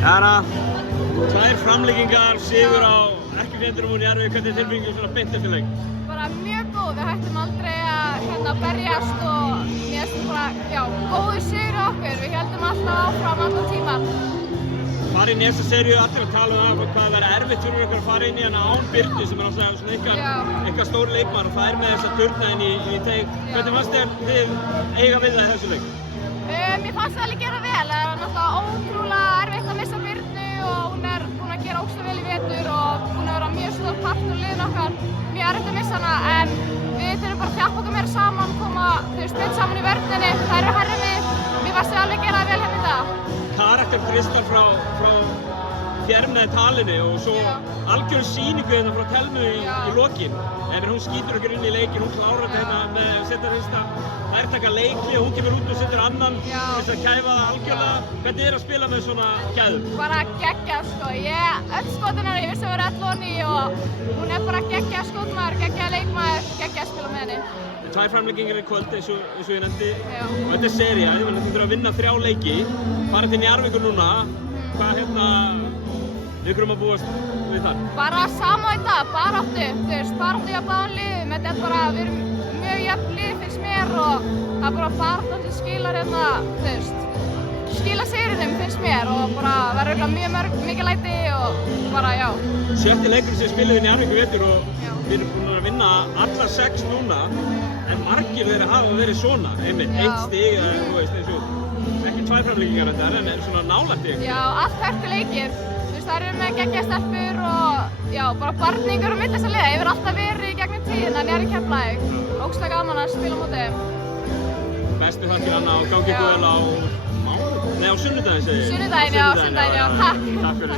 Jæna. Tvær framlengingar, sigur á Erkifjendunum og Njarðvík. Hvernig er tilfinningin svona beint eftir leik? Bara mjög góð, við hættum aldrei að berjast og mér finnst bara, já, góður sigur á okkur. Við heldum alltaf áfram allan tíman. Fara inn í þessa seríu, allir að tala um hvað það verður erfitt fyrir ykkur að fara inn í hana án Birnu sem er alltaf svona ykkar stóri leikmaður og það er með þessa turna inn í teig. Hvernig fannst þið eiga við það í þessu leik? Mér fannst það alveg gera vel. Það er náttúrulega ótrúlega erfitt að missa Birnu og hún er búin að gera ógeðslega vel í vetur og búin að vera mjög stór partur af liðinu okkar. Mjög erfitt að missa hana en við þurfum bara að þjappa okkur meira saman, koma spil saman í vörninni. Það eru hærri við. Mér fannst þið alveg gera vel hérna í dag. Karakter Kristal frá Fjermnaði talinu og svo algjörðu sýningu hérna frá Telmu í lokin. En hún skýtur okkur inn í leikin, hún klárar þetta hérna með setja fyrsta. Það er taka leikli og hún kemur út og setur annan þess að kæfa það algjörlega. Hvernig er að spila með svona gæðum? Bara geggjað sko. Öll skotin hennar, ég vissi að vera Elloni og hún er bara geggjað skotmaður, geggjað leikmaður, geggjað að spila með henni. Tvær framlengingar í kvöld eins og ég nefndi og þetta er sería, þú þurfir að vinna 3 leiki, fara til Njarðvíkur núna, hvað við þurfum að búast við þar? Bara sama í dag, baráttu hjá báðum liðum, þetta er bara, við erum mjög jafn lið finnst mér og það er bara baráttu sem skilar hérna, skila sigrinum finnst mér og bara verður mjög mikið læti og bara já. 7. leikurinn sem spilaði í Njarðvík í vetur og við erum búin að vinna allar 6 núna en margir þeirra hafa verið svona, einmitt, 1 stig eða þú veist eins og ekki 2 framlengingar þetta en svona nálægt í ykkur. Já, allt hörku leikir. Það eru með geggjað stelpur og já, bara barningur á milli þessa liða. Ég verð alltaf verið í gegnum tíðina Njarðvík Keflavík. Ógeðslega gaman að spila á móti þeim. Bestu þakkir Anna og gangi ykkur vel á sunnudaginn segi ég. Sunnudaginn, já. Takk. Takk fyrir.